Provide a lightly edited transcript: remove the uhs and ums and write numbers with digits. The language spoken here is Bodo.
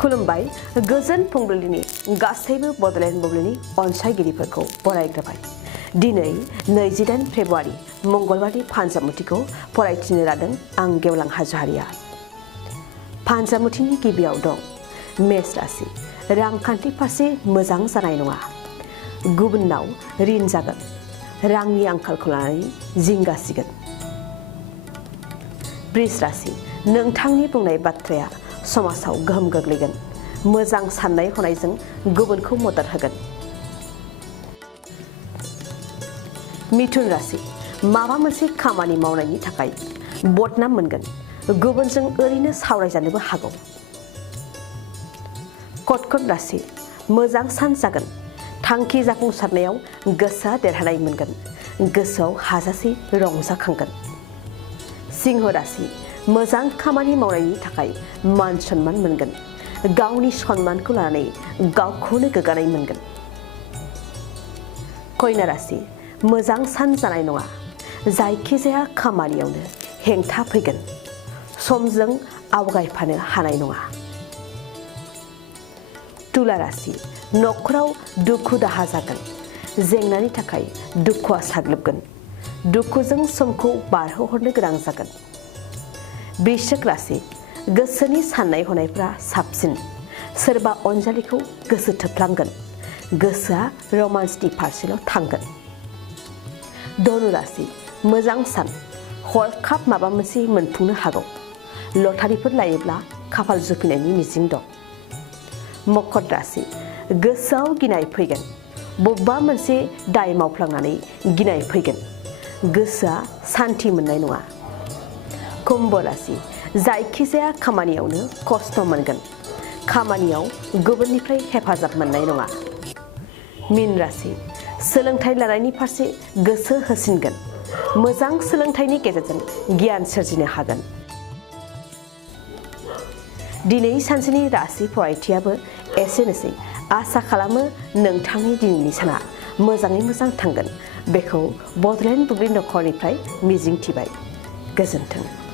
खुलुमबाय गोजोन फुंबिलिनि गासैबो बडलेण्ड बुब्लिनि अनसायगिरिफोरखौ बरायग्रोबाय। दिनै 28 फेब्रुवारि मंगलबारनि फानजामुथिखौ फरायथिनो लादों आं गेवलां हाज'वारिया। फानजामुथिनि गिबियाव दं मेष राशि, रांखान्थि फारसे मोजां जानाय नङा। गुबुननाव ऋण जागोन, रांनि आंखालखौ लानानै जिंगासिगोन। बृष राशि, नोंथांनि बुंनाय बाथ्राया समाजाव गोहोम गोग्लैगोन। मोजां साननाय हनायजों गुबुनखौ मदद होगोन। मिथुन राशि, माबा मोनसे खामानि मावनायनि थाखाय बदनाम मोनगोन। गुबुनजों ओरैनो सावरायजानोबो हागौ। कर्कट राशि, मोजां सान जागोन। थांखि जाफुंसारनायाव गोसोआ देरहानाय मोनगोन। गोसोआव हाजासे रंजाखांगोन। सिंह राशि, मोजां खामानि मावनायनि थाखाय मान सन्मान मोनगोन। गावनि सन्मानखौ लानानै गावखौनो गोग्गानाय मोनगोन। कन्या राशि, मोजां सान जानाय नङा। जायखिजाया खामानियावनो हेंथा फैगोन। समजों आवगायफानो हानाय नङा। तुला राशि, नखराव दुखु दाहा जागोन। जेंनानि थाखाय दुखुआ साग्लोबगोन। दुखुजों समखौ बारहोहरनो गोनां जागोन। वृश्चिक राशि, गोसोनि साननाय हनायफ्रा साबसिन। सोरबा अनजालिखौ गोसो थोफ्लांगोन। गोसोआ रमान्सनि फारसेल' थांगोन। धनु राशि, मोजां सान। हरखाब माबा मोनसे मोनफुंनो हागौ। लटारिफोर लायोब्ला खाफाल जुफिनायनि मिजिं दं। मकर राशि, गोसोआव गिनाय फैगोन। बबेबा मोनसे दाय मावफ्लांनानै गिनाय फैगोन। गोसोआ सान्थि मोननाय नङा। कुम्भ राशि, जायखिजाया खामानियावनो खस्थ' मोनगोन। खामानियाव गुबुननिफ्राय हेफाजाब मोननाय नङा। मीन राशि, सोलोंथाइ लानायनि फारसे गोसो होसिनगोन। मोजां सोलोंथाइनि गेजेरजों गियान सोरजिनो हागोन। दिनै सानसेनि राशि फरायथियाबो एसेनोसै। आसा खालामो नोंथांनि दिनैनि साना मोजाङै मोजां थांगोन। बेखौ बडलेण्ड बुब्लि नखरनिफ्राय मिजिंथिबाय। गोजोन्थों।